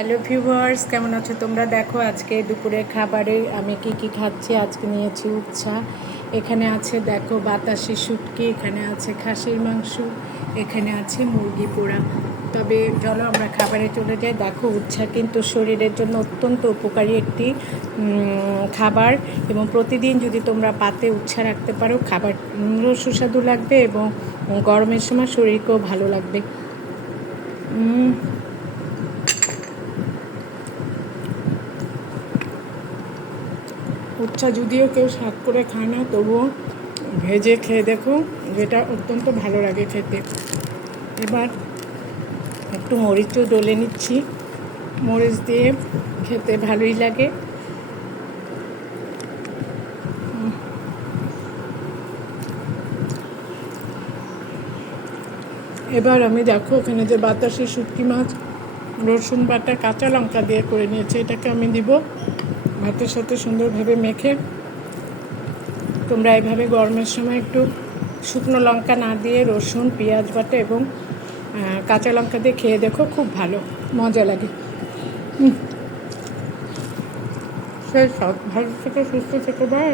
Hello viewers, কেমন আছো তোমরা? দেখো আজকে দুপুরের খাবারে আমি কি খাচ্ছি। আজকে নিয়েছি উচ্ছা, এখানে আছে দেখো বাতাসি শুটকি, এখানে আছে খাসির মাংস, এখানে আছে মুরগি পোড়া। তবে চলো আমরা খাবারে চলে যাই। দেখো উচ্ছা কিন্তু শরীরের জন্য অত্যন্ত উপকারী একটি খাবার, এবং প্রতিদিন যদি তোমরা পাতে উচ্ছা রাখতে পারো খাবারও সুস্বাদু লাগবে এবং গরমের সময় শরীরকেও ভালো লাগবে। উচ্ছা যদিও কেউ শাক করে খায় না, তবুও ভেজে খেয়ে দেখো, যেটা অত্যন্ত ভালো লাগে খেতে। এবার একটু মরিচও ডলে নিচ্ছি, মরিচ দিয়ে খেতে ভালোই লাগে। এবার আমি দেখো এখানে যে বাতাসি শুটকি মাছ রসুন বাটা কাঁচা লঙ্কা দিয়ে করে নিয়েছি, এটাকে আমি দিব ভাতের সাথে সুন্দরভাবে মেখে। তোমরা এইভাবে গরমের সময় একটু শুকনো লঙ্কা না দিয়ে রসুন পেঁয়াজ বাটা এবং কাঁচা লঙ্কা দিয়ে খেয়ে দেখো, খুব ভালো মজা লাগে। সেই সব ভালো থেকে সুস্থ থেকে, বাই।